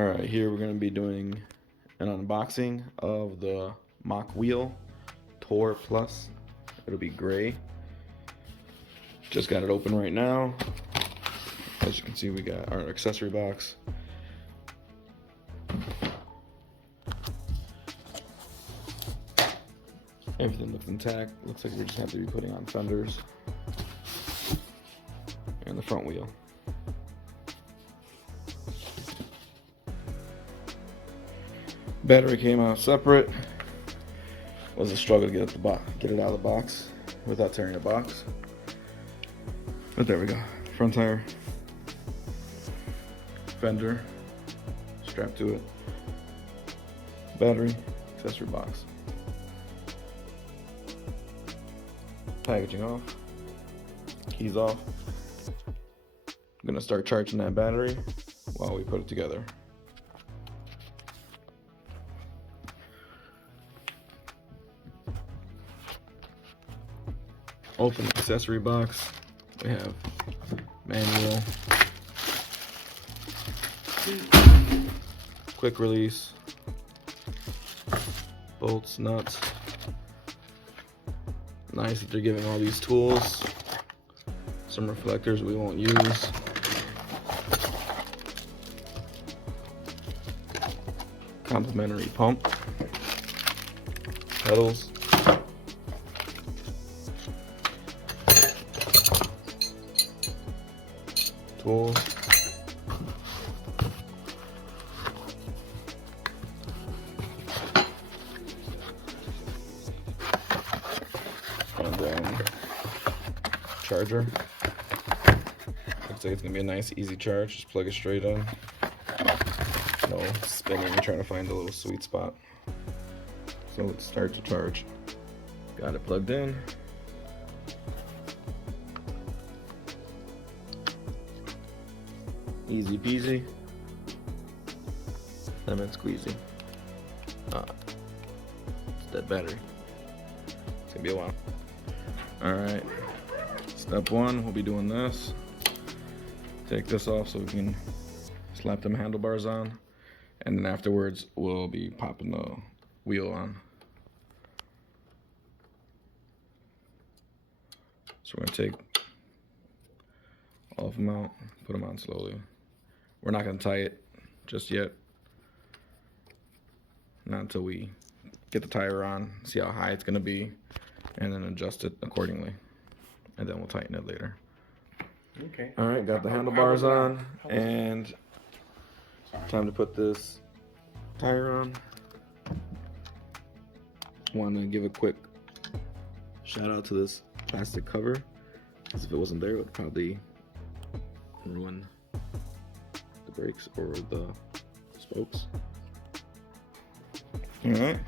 Alright, here we're going to be doing an unboxing of the MOKWHEEL Tor Plus. It'll be gray. Just got it open right now. As you can see, we got our accessory box. Everything looks intact. Looks like we just have to be putting on fenders and the front wheel. Battery came out separate. Was a struggle to get it out of the box without tearing the box. But there we go. Front tire, fender, strapped to it, battery, accessory box. Packaging off, keys off. I'm gonna start charging that battery while we put it together. Open the accessory box. We have manual, quick release, bolts, nuts. Nice that they're giving all these tools. Some reflectors we won't use. Complimentary pump, pedals, tools, and then charger. Looks like it's gonna be a nice easy charge. Just plug it straight in. No spinning, trying to find a little sweet spot. So let's start to charge. Got it plugged in. Easy peasy, lemon squeezy. It's that battery. It's gonna be a while. Alright, step one, we'll be doing this. Take this off so we can slap them handlebars on. And then afterwards, we'll be popping the wheel on. So we're gonna take all of them out, put them on slowly. We're not gonna tie it just yet. Not until we get the tire on, see how high it's gonna be, and then adjust it accordingly. And then we'll tighten it later. Okay. All right, got the handlebars on, and time to put this tire on. Want to give a quick shout out to this plastic cover, because if it wasn't there, it would probably ruin the brakes or the spokes. All right.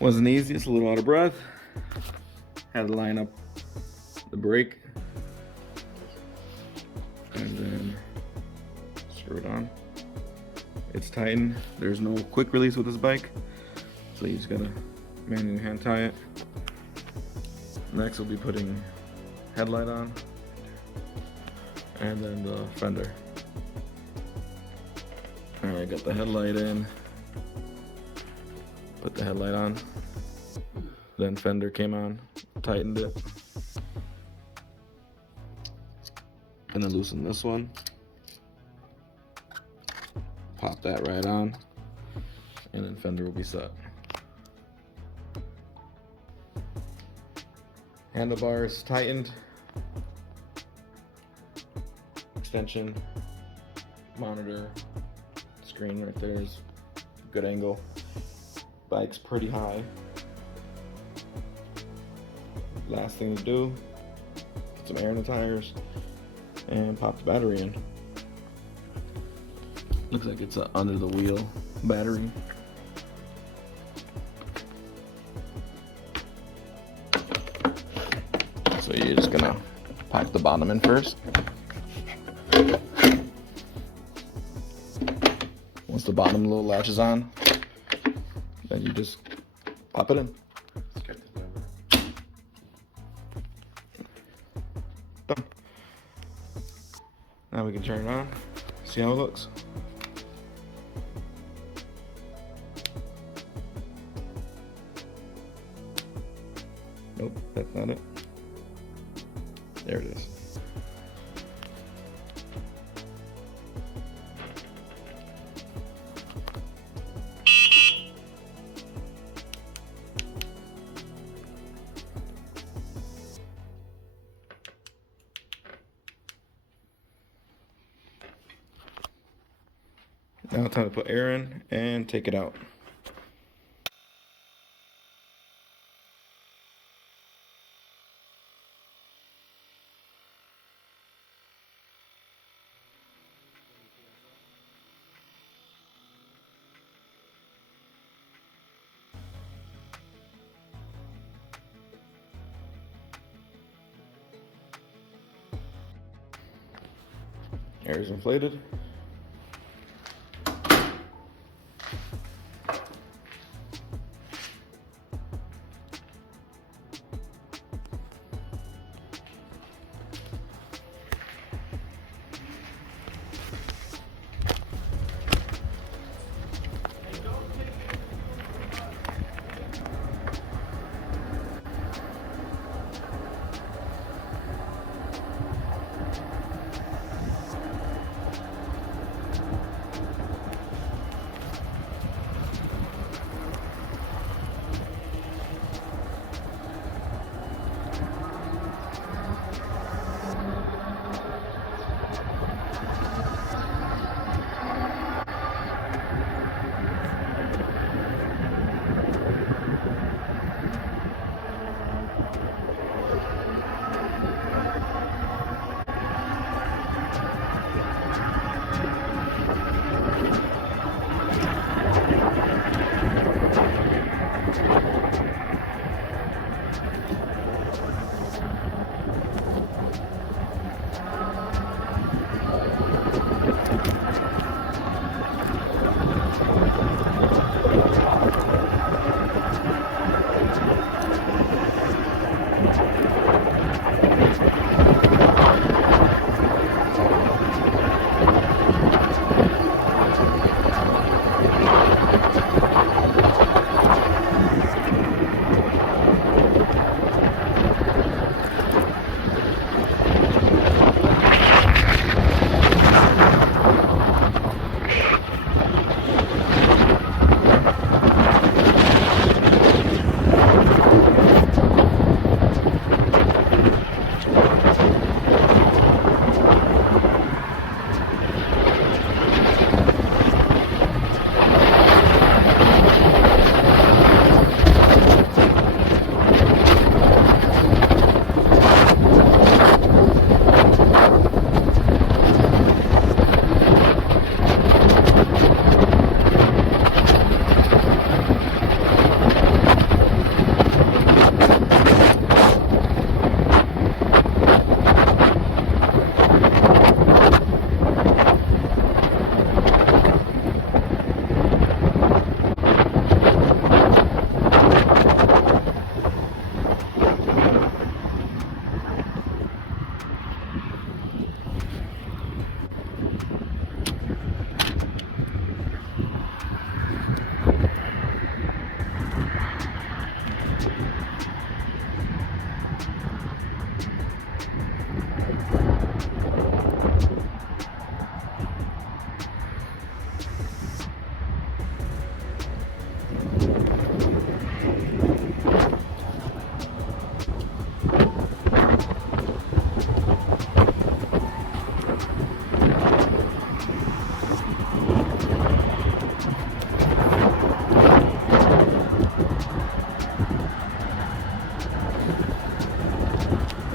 Wasn't easy, it's a little out of breath. Had to line up the brake and then screw it on. It's tightened. There's no quick release with this bike, so you just gotta manually hand tie it. Next we'll be putting headlight on and then the fender. Alright, got the headlight in. Put the headlight on. Then fender came on, tightened it. And then loosen this one. Pop that right on. And then fender will be set. Handlebars tightened. Extension, monitor, screen right there is good angle. Bike's pretty high. Last thing to do, put some air in the tires and pop the battery in. Looks like it's under the wheel battery. So you're just gonna pop the bottom in first. Once the bottom little latches on, then you just pop it in. Done. Now we can turn it on, see how it looks. Nope, that's not it. There it is. Now it's time to put air in and take it out. Air is inflated.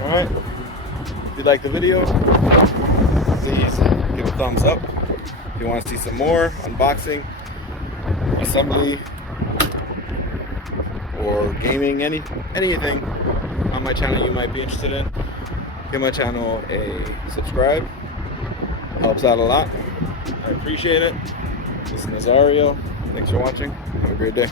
Alright, if you like the video, please give a thumbs up. If you want to see some more unboxing, assembly, or gaming, anything on my channel you might be interested in, give my channel a subscribe. Helps out a lot. I appreciate it. This is Nazario. Thanks for watching. Have a great day.